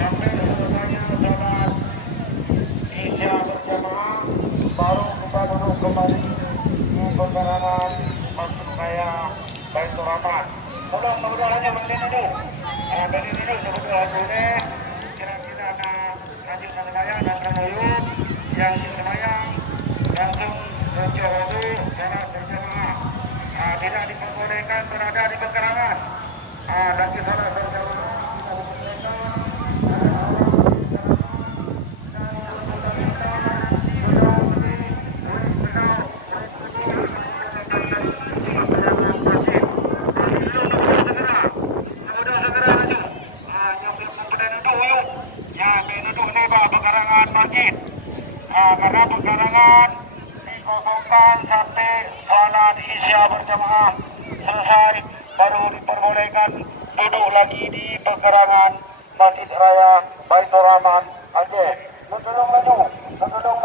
Sampai selesainya sholat Isya berjamaah, baru kita duduk kembali di pekarangan Masjid Raya Baitur Rahman. Mudah-mudahan hanya berdiri dulu. Berdiri dulu sebetulnya dulu. Kira-kira akan lanjut sembahyang dan terluyur yang sembahyang langsung berjamaah sholat berjamaah. Tidak diperbolehkan berada di pekarangan. Lagi sholat berjamaah kita diperbolehkan. Karena pekarangan dikosongkan sampai sholat Isya berjamaah selesai, baru diperbolehkan duduk lagi di pekarangan Masjid Raya Baitur Rahman Aceh. Tolong maju, tolong